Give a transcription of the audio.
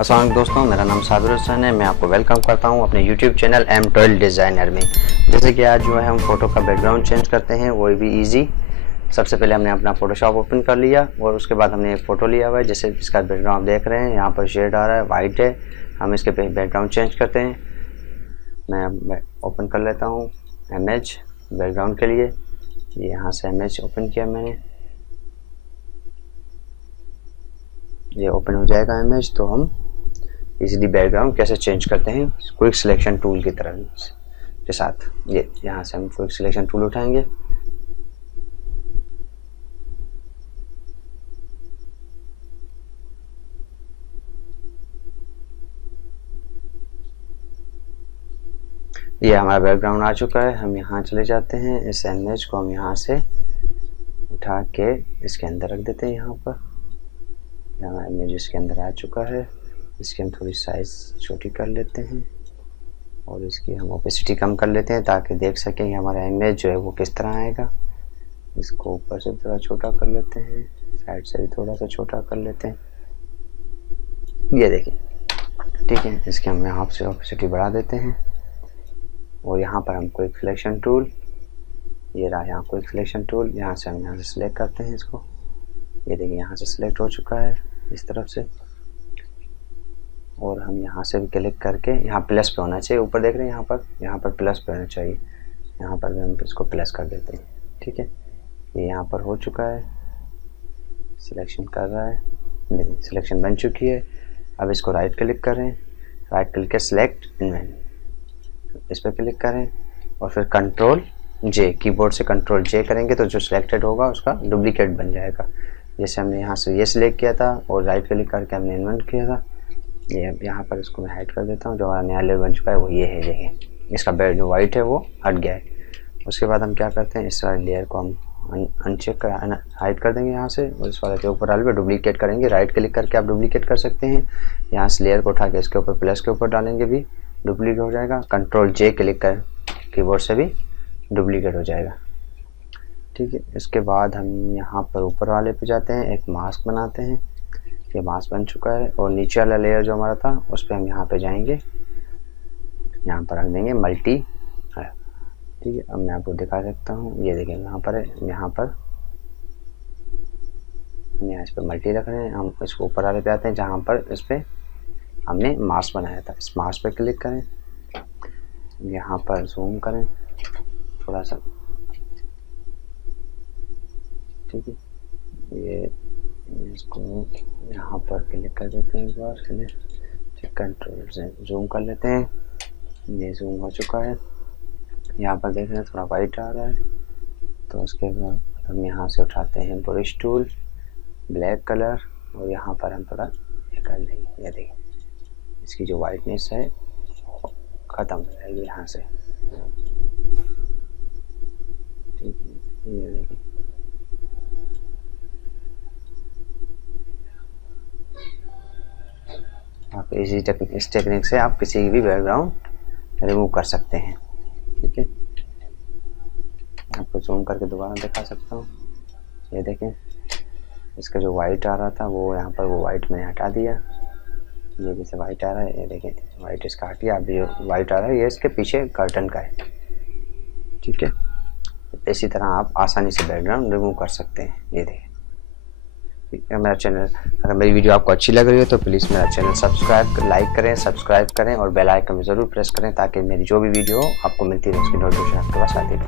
अस्सलाम वालेकुम दोस्तों, मेरा नाम साबिर हुसैन है। मैं आपको वेलकम करता हूं अपने YouTube चैनल M12 डिज़ाइनर में। जैसे कि आज जो है हम फ़ोटो का बैकग्राउंड चेंज करते हैं, वो भी इजी। सबसे पहले हमने अपना फ़ोटोशॉप ओपन कर लिया और उसके बाद हमने एक फ़ोटो लिया हुआ है। जैसे इसका बैकग्राउंड देख रहे हैं, यहाँ पर शेड आ रहा है, वाइट है। हम इसके बैकग्राउंड चेंज करते हैं। मैं ओपन कर लेता हूँ इमेज बैकग्राउंड के लिए। ये यहाँ से इमेज ओपन किया मैंने, ये ओपन हो जाएगा इमेज। तो हम इजीली बैकग्राउंड कैसे चेंज करते हैं क्विक सिलेक्शन टूल की तरह के साथ। ये यहाँ से हम क्विक सिलेक्शन टूल उठाएंगे, ये हमारा बैकग्राउंड आ चुका है। हम यहाँ चले जाते हैं, इस इमेज को हम यहाँ से उठा के इसके अंदर रख देते हैं। यहाँ पर हमारा इमेज इसके अंदर आ चुका है। इसकी हम थोड़ी साइज़ छोटी कर लेते हैं और इसकी हम ओपेसिटी कम कर लेते हैं ताकि देख सकें कि हमारा इमेज जो है वो किस तरह आएगा। इसको ऊपर से थोड़ा छोटा कर लेते हैं, साइड से भी थोड़ा सा छोटा कर लेते हैं। ये देखिए, ठीक है। इसके हम यहाँ से ओपेसिटी बढ़ा देते हैं और यहाँ पर हम क्विक सिलेक्शन टूल, ये रहा यहाँ क्विक सिलेक्शन टूल, यहाँ से हम यहाँ से सिलेक्ट करते हैं इसको। ये देखिए यहाँ से सिलेक्ट हो चुका है इस तरफ से। और हम यहाँ से भी क्लिक करके, यहाँ प्लस पे होना चाहिए, ऊपर देख रहे हैं यहाँ पर प्लस पे होना चाहिए। यहाँ पर भी हम इसको प्लस कर देते हैं, ठीक है। ये यहाँ पर हो चुका है, सिलेक्शन कर रहा है, मेरी सिलेक्शन बन चुकी है। अब इसको राइट क्लिक करें, राइट क्लिक के सिलेक्ट इनवेंट, इस पर क्लिक करें और फिर कंट्रोल जे, कीबोर्ड से कंट्रोल जे करेंगे तो जो सिलेक्टेड होगा उसका डुप्लीकेट बन जाएगा। जैसे हमने यहाँ से ये सिलेक्ट किया था और राइट क्लिक करके हमने इन्वेंट किया था। ये यहाँ पर इसको मैं हाइड कर देता हूँ। जो हमारा नया लेयर बन चुका है वो ये है, देखिए इसका बैक जो वाइट है वो हट गया है। उसके बाद हम क्या करते हैं, इस वाले लेयर को हम अनचेक कर हाइड कर देंगे यहाँ से, और इस वाले के ऊपर डाल पे डुप्लीकेट करेंगे। राइट क्लिक करके आप डुप्लीकेट कर सकते हैं। यहाँ से लेयर को उठा के इसके ऊपर प्लस के ऊपर डालेंगे भी डुप्लीकेट हो जाएगा। कंट्रोल जे क्लिक कर कीबोर्ड से भी डुप्लीकेट हो जाएगा, ठीक है। इसके बाद हम यहाँ पर ऊपर वाले पे जाते हैं, एक मास्क बनाते हैं। ये मास्क बन चुका है और नीचे वाला लेयर जो हमारा था उस पर हम यहाँ पे जाएंगे, यहाँ पर रख देंगे मल्टी, ठीक है। अब मैं आपको दिखा सकता हूँ, ये देखिए यहाँ पर है, यहाँ पर हम यहाँ इस पर मल्टी रख रहे हैं। हम इसको ऊपर वाले पे आते हैं जहाँ पर इस पर हमने मास्क बनाया था। इस मास्क पे क्लिक करें, यहाँ पर जूम करें थोड़ा सा, ठीक है। ये इसको यहाँ पर क्लिक कर देते हैं एक बार, कंट्रोल से जूम कर लेते हैं। ये जूम हो चुका है। यहाँ पर देख रहे हैं थोड़ा वाइट आ रहा है, तो उसके बाद हम यहाँ से उठाते हैं ब्रश टूल, ब्लैक कलर, और यहाँ पर हम थोड़ा ये कर लेंगे। ये देखिए इसकी जो वाइटनेस है ख़त्म हो जाएगी यहाँ से, ठीक है। ये देखिए आप इस टेक्निक से आप किसी भी बैकग्राउंड रिमूव कर सकते हैं, ठीक है। आपको जूम करके दोबारा दिखा सकता हूँ। ये देखें इसका जो वाइट आ रहा था वो यहाँ पर वो वाइट मैंने हटा दिया। ये जैसे वाइट आ रहा है, ये देखें वाइट इसका हट गया। अब ये वाइट आ रहा है, ये इसके पीछे कर्टन का है, ठीक है। इसी तरह आप आसानी से बैकग्राउंड रिमूव कर सकते हैं। ये देखें मेरा चैनल, अगर मेरी वीडियो आपको अच्छी लग रही है तो प्लीज़ मेरा चैनल सब्सक्राइब करें और बेल आइकन में ज़रूर प्रेस करें ताकि मेरी जो भी वीडियो आपको मिलती है उसकी नोटिफिकेशन आपके पास आती है।